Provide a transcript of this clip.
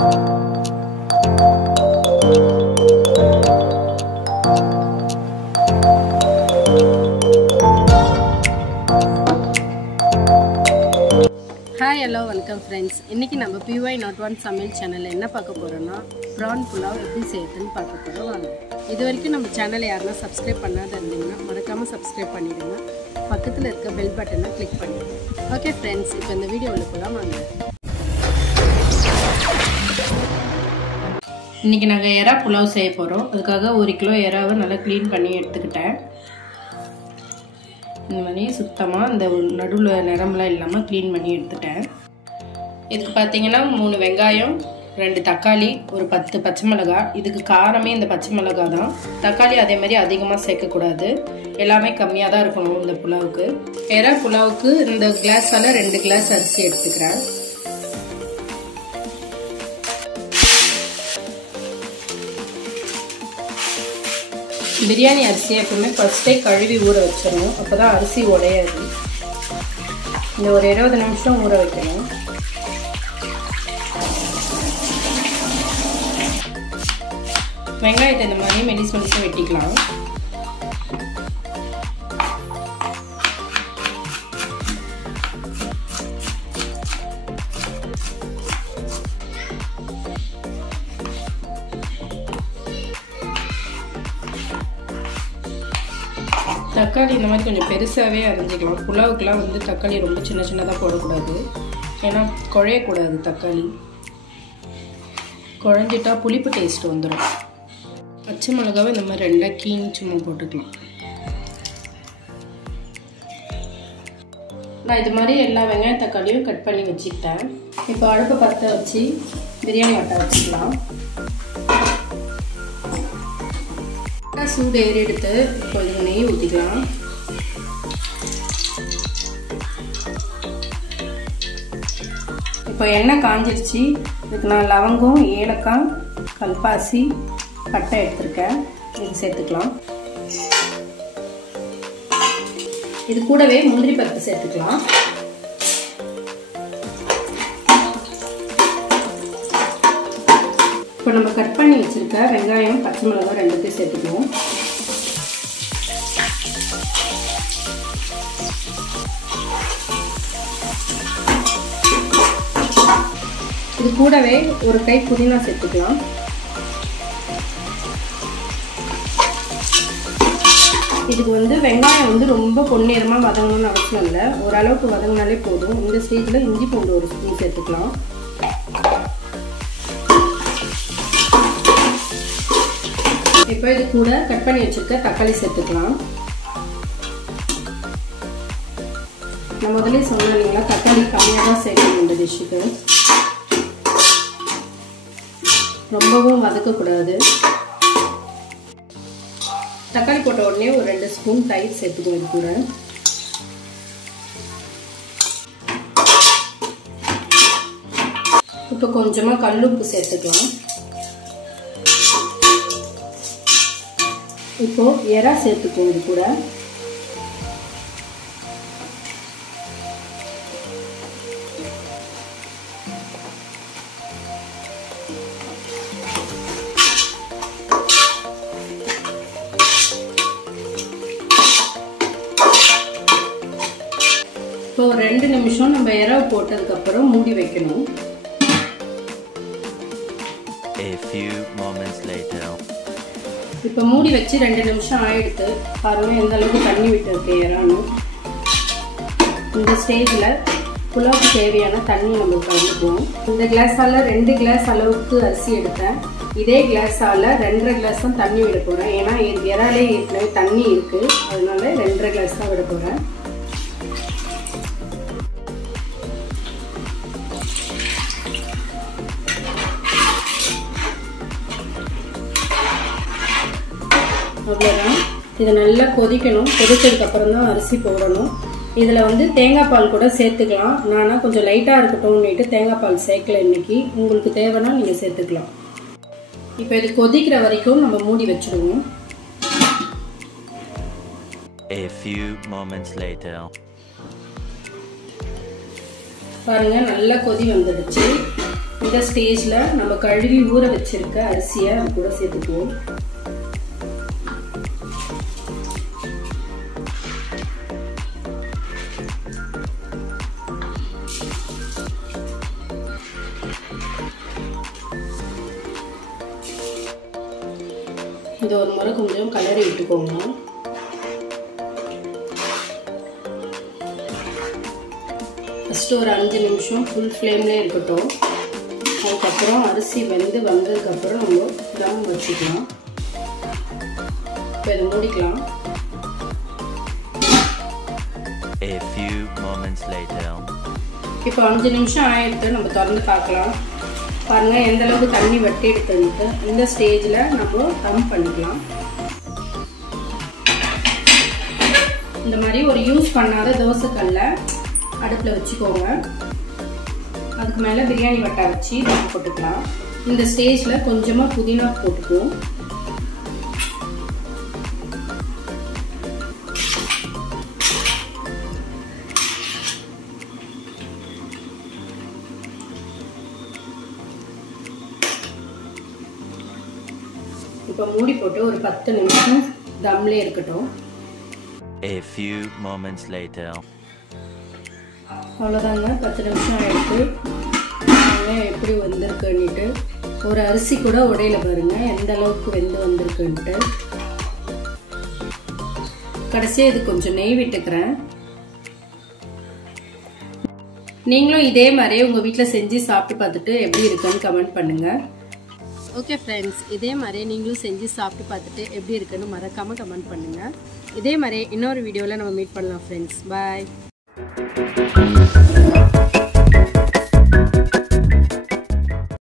Hi hello வணக்கம் friends. இன்றைக்கி நம்ம PY01 சமையல் சேனலில் என்ன பார்க்க போகிறோன்னா ப்ரான் புலாவ் எப்படி செய்யறதுன்னு பார்க்க போகிறோம். வாங்க. இது வரைக்கும் நம்ம சேனலை யாருன்னா சப்ஸ்கிரைப் பண்ணாத இருந்தீங்கன்னா மறக்காமல் சப்ஸ்கிரைப் பண்ணிவிடுங்க. பக்கத்தில் இருக்க பெல் பட்டனை கிளிக் பண்ணிவிடுங்க. ஓகே ஃப்ரெண்ட்ஸ், இப்போ இந்த வீடியோவில் போகலாம் வாங்க. இன்றைக்கி நாங்கள் எறா புலாவ் செய்ய போகிறோம். அதுக்காக 1 கிலோ எறாவை நல்லா க்ளீன் பண்ணி எடுத்துக்கிட்டேன். இந்த மாதிரி சுத்தமாக இந்த நடுவில் நிறமெல்லாம் இல்லாமல் க்ளீன் பண்ணி எடுத்துட்டேன். இதுக்கு பார்த்தீங்கன்னா 3 வெங்காயம், 2 தக்காளி, ஒரு 10 பச்சை மிளகாய். இதுக்கு காரமே இந்த பச்சை மிளகாய் தான். தக்காளி அதே மாதிரி அதிகமாக சேர்க்கக்கூடாது, எல்லாமே கம்மியாக தான் இருக்கணும் இந்த புலாவுக்கு. எறா புலாவுக்கு இந்த கிளாஸால் 2 கிளாஸ் அரிசி எடுத்துக்கிறேன். பிரியாணி அரிசியை எப்பவுமே ஃபஸ்ட்டே கழுவி ஊற வச்சிடணும், அப்போ தான் அரிசி உடையாது. இந்த ஒரு 20 நிமிஷம் ஊற வைக்கணும். வெங்காயத்தை இந்த மாதிரி மெலிசு மெலிசாக வெட்டிக்கலாம். தக்காளி இந்த மாதிரி கொஞ்சம் பெருசாகவே அரைஞ்சிக்கலாம். புலாவுக்கெலாம் வந்து தக்காளி ரொம்ப சின்ன சின்னதாக போடக்கூடாது, ஏன்னா குழையக்கூடாது. தக்காளி குழஞ்சிட்டா புளிப்பு டேஸ்ட் வந்துடும். பச்சை மிளகாவை இந்த மாதிரி 2 கீழ் சும்மா போட்டுக்கலாம். நான் இது மாதிரி எல்லா வெங்காயம் தக்காளியும் கட் பண்ணி வச்சுக்கிட்டேன். இப்போ அடுப்பை பற்ற வச்சு பிரியாணி ஆட்டை வச்சுக்கலாம். சூடு ஏறி எடுத்து இப்போ இதுக்கு நெய் ஊற்றிக்கலாம். இப்போ எண்ணெய் காஞ்சிருச்சு. இதுக்கு நான் லவங்கம், ஏலக்காய், கல்பாசி, பட்டை எடுத்திருக்கேன். இது சேர்த்துக்கலாம். இது கூடவே முந்திரி பருப்பு சேர்த்துக்கலாம். இப்போ நம்ம கட் பண்ணி வச்சிருக்க வெங்காயம், பச்சை மிளகாய் 2 சேர்த்துக்குவோம். இது கூடவே ஒரு கை புதினா சேர்த்துக்கலாம். இதுக்கு வந்து வெங்காயம் வந்து ரொம்ப பொன்னிறமாக வதங்கணும்னு அவசியம் இல்லை, ஓரளவுக்கு வதங்கினாலே போதும். இந்த ஸ்டேஜில் இஞ்சி பூண்டு 1 ஸ்பூன் சேர்த்துக்கலாம். இப்போ இது கூட கட் பண்ணி வச்சிருக்க தக்காளி சேர்த்துக்கலாம். நான் முதலே சொன்னேன் இல்லைங்களா, தக்காளி கம்மியாக தான் சேர்க்கணும் இந்த டிஷ்ஷுக்கு, ரொம்பவும் வதக்கக்கூடாது. தக்காளி போட்ட உடனே ஒரு 2 ஸ்பூன் தயிர் சேர்த்துக்குவோம். இது கூட இப்போ கொஞ்சமாக கல்லுப்பு சேர்த்துக்கலாம். இப்போ எறா சேர்த்துக்குவோம். இது கூட இப்போ 2 நிமிஷம் நம்ம எறாவை போட்டதுக்கு அப்புறம் மூடி வைக்கணும். A few moments later. இப்போ மூடி வச்சு 2 நிமிஷம் ஆயிடுத்து. பாருங்கள் எந்த அளவுக்கு தண்ணி விட்டு இருக்கு எறான்னு. இந்த ஸ்டேஜில் புலாவுக்கு தேவையான தண்ணி நம்ம கலந்துக்குவோம். இந்த கிளாஸால் 2 கிளாஸ் அளவுக்கு அரிசி எடுத்தேன். இதே கிளாஸால் 2.5 கிளாஸ் தான் தண்ணி விட போகிறேன். ஏன்னா எறாலே ஏற்கனவே தண்ணி இருக்குது, அதனால 2.5 கிளாஸ் தான் விட போகிறேன். அவ்வளோதான். இதை நல்லா கொதிக்கணும். கொதிச்சதுக்கப்புறம் தான் அரிசி போடணும். இதில் வந்து தேங்காய் பால் கூட சேர்த்துக்கலாம். நான் கொஞ்சம் லைட்டாக இருக்கட்டும்னுட்டு தேங்காய் பால் சேர்க்கல இன்னைக்கு. உங்களுக்கு தேவைன்னா நீங்கள் சேர்த்துக்கலாம். இப்போ இது கொதிக்கிற வரைக்கும் நம்ம மூடி வச்சுடுவோம். A few moments later. பாருங்க நல்லா கொதி வந்துடுச்சு. இந்த ஸ்டேஜ்ல நம்ம கழுவி ஊற வச்சிருக்க அரிசியை அது கூட சேர்த்துக்குவோம். இது ஒரு முறை கொஞ்சம் கலரி விட்டுக்கோங்க. ஃபஸ்ட்டு ஒரு 5 நிமிஷம் ஃபுல் ஃப்ளேம்லேயே இருக்கட்டும். அதுக்கப்புறம் அரிசி வெந்து வந்ததுக்கப்புறம் நம்ம தம் வச்சுக்கலாம். இப்போ இதை மூடிக்கலாம். A few moments later. இப்போ 5 நிமிஷம் ஆயிடுத்து. நம்ம திறந்து பார்க்கலாம். பாருங்கள் எந்த அளவுக்கு தண்ணி வட்டி எடுத்துட்டு. இந்த ஸ்டேஜில் நம்ம தம் பண்ணிக்கலாம். இந்த மாதிரி ஒரு யூஸ் பண்ணாத தோசைக்கல்லை அடுப்பில் வச்சுக்கோங்க. அதுக்கு மேலே பிரியாணி வட்டை வச்சு தம் போட்டுக்கலாம். இந்த ஸ்டேஜில் கொஞ்சமாக புதினா போட்டுக்குவோம். இப்போ மூடி போட்டு ஒரு 10 நிமிஷம் தம்லேயே இருக்கட்டும். A few moments later. அவ்வளோதாங்க, 10 நிமிஷம் ஆகிடுச்சு. எப்படி வந்திருக்குன்னுட்டு ஒரு அரிசி கூட உடையில பாருங்க எந்த அளவுக்கு வெந்து வந்திருக்குன்ட்டு. கடைசியாக இது கொஞ்சம் நெய் விட்டுக்கிறேன். நீங்களும் இதே மாதிரி உங்கள் வீட்டில் செஞ்சு சாப்பிட்டு பார்த்துட்டு எப்படி இருக்குன்னு கமெண்ட் பண்ணுங்கள். ஓகே ஃப்ரெண்ட்ஸ், இதே மாதிரி நீங்களும் செஞ்சு சாப்பிட்டு பார்த்துட்டு எப்படி இருக்குன்னு மறக்காமல் கமெண்ட் பண்ணுங்கள். இதே மாதிரி இன்னொரு வீடியோவில் நம்ம மீட் பண்ணலாம் ஃப்ரெண்ட்ஸ். பாய்.